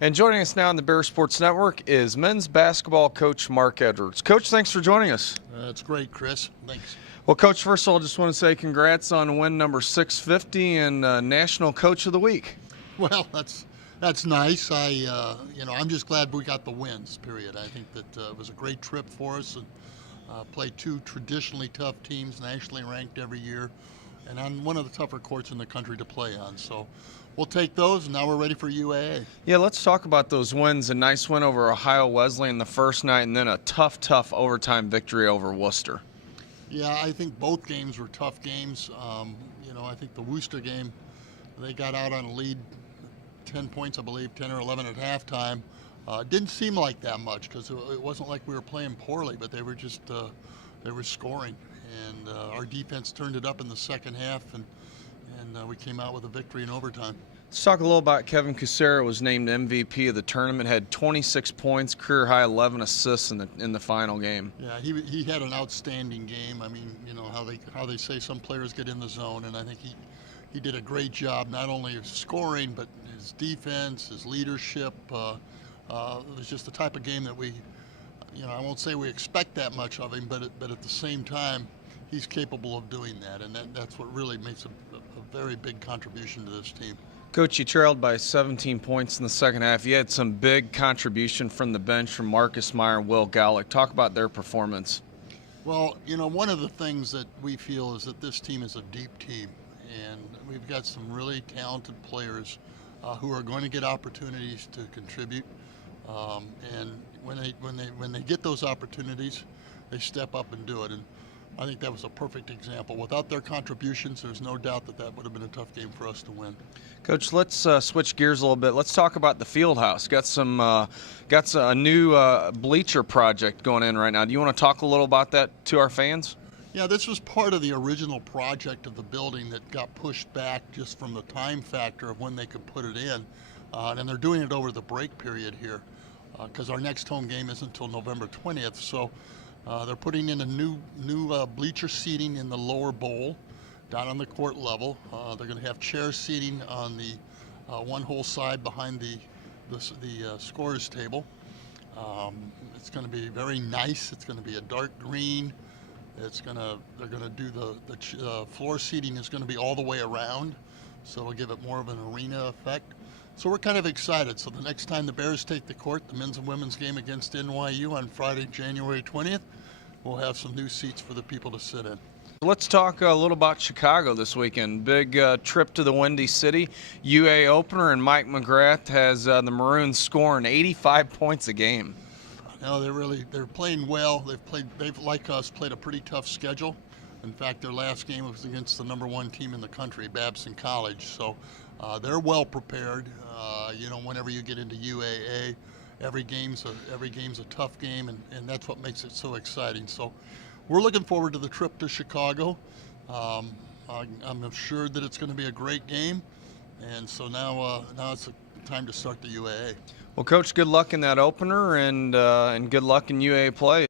And joining us now on the Bear Sports Network is men's basketball coach Mark Edwards. Coach, thanks for joining us. That's great, Chris. Thanks. Well, Coach, first of all, I just want to say congrats on win number 650 and National Coach of the Week. Well, that's nice. I'm just glad we got the wins. Period. I think that it was a great trip for us, and played two traditionally tough teams, nationally ranked every year, and on one of the tougher courts in the country to play on. So we'll take those, and now we're ready for UAA. Yeah, let's talk about those wins. A nice win over Ohio Wesleyan the first night, and then a tough overtime victory over Worcester. Yeah, I think both games were tough games. I think the Worcester game, they got out on a lead 10 points, I believe, 10 or 11 at halftime. It didn't seem like that much because it wasn't like we were playing poorly, but they were just they were scoring. And our defense turned it up in the second half, and we came out with a victory in overtime. Let's talk a little about Kevin Kucera. Was named MVP of the tournament, had 26 points, career high 11 assists in the final game. Yeah, he had an outstanding game. I mean, you know how they say some players get in the zone, and I think he did a great job, not only of scoring, but his defense, his leadership. It was just the type of game that I won't say we expect that much of him, but at the same time, he's capable of doing that, and that's what really makes a very big contribution to this team. Coach, you trailed by 17 points in the second half. You had some big contribution from the bench from Marcus Meyer and Will Gallick. Talk about their performance. Well, one of the things that we feel is that this team is a deep team, and we've got some really talented players who are going to get opportunities to contribute. And when they get those opportunities, they step up and do it. And I think that was a perfect example. Without their contributions, there's no doubt that would have been a tough game for us to win. Coach, let's switch gears a little bit. Let's talk about the Fieldhouse. Got a new bleacher project going in right now. Do you want to talk a little about that to our fans? Yeah, this was part of the original project of the building that got pushed back just from the time factor of when they could put it in. And they're doing it over the break period here because our next home game isn't until November 20th. So they're putting in a new bleacher seating in the lower bowl down on the court level. They're going to have chair seating on the one whole side behind the scorer's table. It's going to be very nice. It's going to be a dark green. They're going to do the floor seating is going to be all the way around, so it'll give it more of an arena effect. So we're kind of excited. So the next time the Bears take the court, the men's and women's game against NYU on Friday, January 20th, we'll have some new seats for the people to sit in. Let's talk a little about Chicago this weekend. Big trip to the Windy City. UA opener, and Mike McGrath has the Maroons scoring 85 points a game. No, they're playing well. They've like us played a pretty tough schedule. In fact, their last game was against the #1 team in the country, Babson College. So they're well prepared. Whenever you get into UAA, every game's a tough game, and that's what makes it so exciting. So we're looking forward to the trip to Chicago. I'm assured that it's going to be a great game, and so now it's time to start the UAA. Well, Coach, good luck in that opener, and good luck in UAA play.